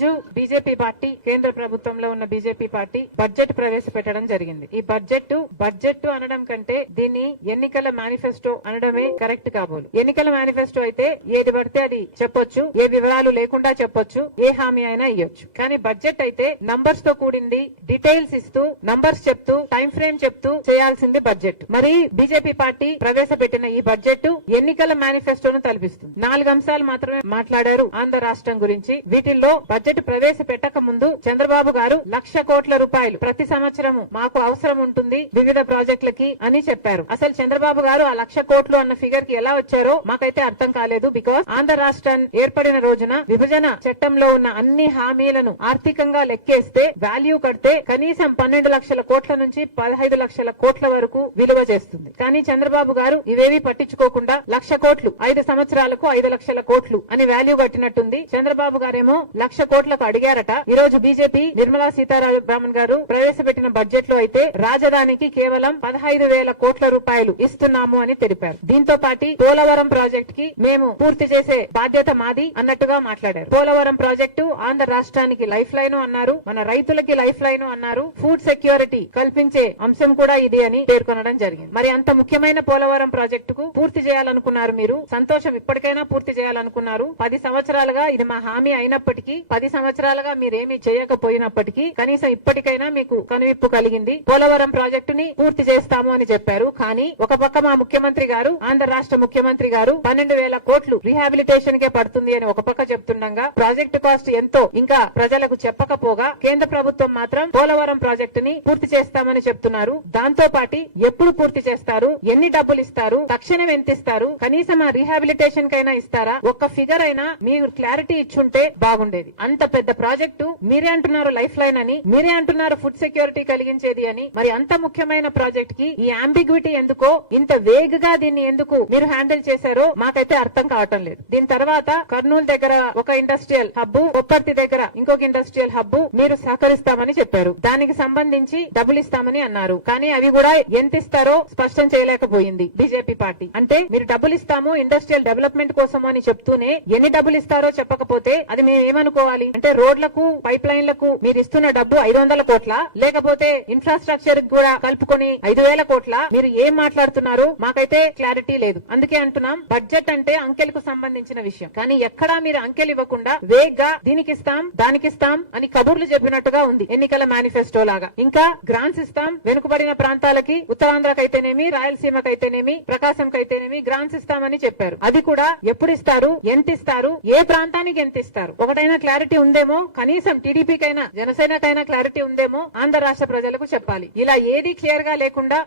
రోజు BJP party కేంద్ర ప్రభుత్వంలో ఉన్న బీజేపీ పార్టీ బడ్జెట్ ప్రవేశపెట్టడం జరిగింది. ఈ బడ్జెట్ అనడం కంటే దీన్ని ఎన్నికల మేనిఫెస్టో అనడమే కరెక్ట్ కాబోలు. ఎన్నికల మేనిఫెస్టో అయితే ఏది పడితే అది చెప్పొచ్చు, ఏ వివరాలు లేకుండా చెప్పొచ్చు, ఏ హామీ అయినా ఇవ్వచ్చు. కానీ బడ్జెట్ అయితే నంబర్స్ తో కూడింది, డీటెయిల్స్ ఇస్తూ నంబర్స్ చెప్తూ టైం ఫ్రేమ్ చెప్తూ చేయాల్సింది బడ్జెట్. మరి బీజేపీ పార్టీ ప్రవేశపెట్టిన ఈ బడ్జెట్ ఎన్నికల మేనిఫెస్టోను తలపిస్తుంది. 4 అంశాలు మాత్రమే మాట్లాడారు ఆంధ్ర రాష్ట్రం గురించి. వీటిల్లో బడ్జెట్ ప్రవేశపెట్టక ముందు చంద్రబాబు గారు 1,00,000 కోట్ల రూపాయలు ప్రతి సంవత్సరము మాకు అవసరం ఉంటుంది వివిధ ప్రాజెక్టులకి అని చెప్పారు. అసలు చంద్రబాబు గారు ఆ 1,00,000 కోట్లు అన్న ఫిగర్ కి ఎలా వచ్చారో మాకైతే అర్థం కాలేదు. బికాస్ ఆంధ్ర రాష్ట్రం ఏర్పడిన రోజున విభజన చట్టంలో ఉన్న అన్ని హామీలను ఆర్థికంగా లెక్కేస్తే వాల్యూ కడితే కనీసం 12 లక్షల కోట్ల నుంచి 15 లక్షల కోట్ల వరకు విలువ చేస్తుంది. కానీ చంద్రబాబు గారు ఇవేవి పట్టించుకోకుండా 1,00,000 కోట్లు 5 సంవత్సరాలకు 5 లక్షల కోట్లు అని వాల్యూ కట్టినట్టుంది. చంద్రబాబు గారేమో 1,00,000 కోట్లకు అడిగారట. ఈ రోజు బీజేపీ నిర్మలా సీతారామన్ గారు ప్రవేశపెట్టిన బడ్జెట్ లో అయితే రాజధానికి కేవలం 15,000 కోట్ల రూపాయలు ఇస్తున్నాము అని తెలిపారు. దీంతో పాటు పోలవరం ప్రాజెక్ట్ కి మేము పూర్తి చేసే బాధ్యత మాది అన్నట్టుగా మాట్లాడారు. పోలవరం ప్రాజెక్టు ఆంధ్ర రాష్ట్రానికి లైఫ్ లైన్ అన్నారు, మన రైతులకి లైఫ్ లైన్ అన్నారు, ఫుడ్ సెక్యూరిటీ కల్పించే అంశం కూడా ఇది అని పేర్కొనడం జరిగింది. మరి అంత ముఖ్యమైన పోలవరం ప్రాజెక్టుకు పూర్తి చేయాలనుకున్నారు మీరు, సంతోషం, ఇప్పటికైనా పూర్తి చేయాలనుకున్నారు. 10 సంవత్సరాలుగా ఇది మా హామీ అయినప్పటికీ, 10 సంవత్సరాలుగా మీరేమీ చేయకపోయినప్పటికీ కనీసం ఇప్పటికైనా మీకు కనువిప్పు కలిగింది. పోలవరం ప్రాజెక్టుని పూర్తి చేస్తాము అని చెప్పారు. కానీ ఒక పక్క మా ముఖ్యమంత్రి గారు, ఆంధ్ర రాష్ట్ర ముఖ్యమంత్రి గారు 12,000 కోట్లు రీహాబిలిటేషన్ కే పడుతుంది అని ఒక పక్క చెప్తుండగా ప్రాజెక్టు కాస్ట్ ఎంతో ఇంకా ప్రజలకు చెప్పకపోగా కేంద్ర ప్రభుత్వం మాత్రం పోలవరం ప్రాజెక్టుని పూర్తి చేస్తామని చెప్తున్నారు. దాంతో పాటు ఎప్పుడు పూర్తి చేస్తారు, ఎన్ని డబ్బులు ఇస్తారు, తక్షణం ఎంత ఇస్తారు, కనీసం ఆ రీహాబిలిటేషన్ కైనా ఇస్తారా, ఒక్క ఫిగర్ అయినా మీరు క్లారిటీ ఇచ్చుంటే బాగుండేది. అంత పెద్ద ప్రాజెక్టు మీరే అంటున్నారు లైఫ్ లైన్ అని, మీరే అంటున్నారు ఫుడ్ సెక్యూరిటీ కలిగించేది అని. మరి అంత ముఖ్యమైన ప్రాజెక్ట్ కి ఈ అంబిగ్విటీ ఎందుకో, ఇంత వేగ్ గా దీన్ని ఎందుకు మీరు హ్యాండిల్ చేశారో మాకైతే అర్థం కావటం లేదు. దీని తర్వాత కర్నూలు దగ్గర ఒక ఇండస్ట్రియల్ హబ్, కొప్పర్తి దగ్గర ఇంకొక ఇండస్ట్రియల్ హబ్ మీరు సహకరిస్తామని చెప్పారు. దానికి సంబంధించి డబ్బులు ఇస్తామని అన్నారు. కానీ అవి కూడా ఎంత ఇస్తారో స్పష్టం చేయలేకపోయింది బీజేపీ పార్టీ. అంటే మీరు డబ్బులు ఇస్తాము ఇండస్ట్రియల్ డెవలప్మెంట్ కోసం అని చెప్తూనే ఎన్ని డబ్బులు ఇస్తారో చెప్పకపోతే అది మేము ఏమనుకోవాలి? అంటే రోడ్లకు, పైప్ లైన్లకు మీరు ఇస్తున్న డబ్బు 500 కోట్ల, లేకపోతే ఇన్ఫ్రాస్ట్రక్చర్ కూడా కలుపుకొని 5,000 కోట్ల, మీరు ఏం మాట్లాడుతున్నారు మాకైతే క్లారిటీ లేదు. అందుకే అంటున్నాం బడ్జెట్ అంటే అంకెలకు సంబంధించిన విషయం. కానీ ఎక్కడా మీరు అంకెలు ఇవ్వకుండా వేగ్ గా దీనికిస్తాం దానికిస్తాం అని కబుర్లు చెప్పినట్టుగా ఉంది ఎన్నికల మేనిఫెస్టో లాగా. ఇంకా గ్రాంట్స్ ఇస్తాం వెనుకబడిన ప్రాంతాలకి, ఉత్తరాంధ్రకైతేనేమి, రాయలసీమకైతేనేమి, ప్రకాశంకైతేనేమి గ్రాంట్స్ ఇస్తామని చెప్పారు. అది కూడా ఎప్పుడు ఇస్తారు, ఎంత ఇస్తారు, ఏ ప్రాంతానికి ఎంత ఇస్తారు, ఒకటైనా క్లారిటీ ఉందేమో, కనీసం టీడీపీకైనా జనసేనకైనా క్లారిటీ ఉందేమో ఆంధ్ర రాష్ట్ర ప్రజలకు చెప్పాలి. ఇలా ఏది క్లియర్ గా లేకుండా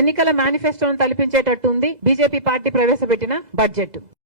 ఎన్నికల మేనిఫెస్టోను తలపించేటట్టు ఉంది బీజేపీ పార్టీ ప్రవేశపెట్టిన బడ్జెట్.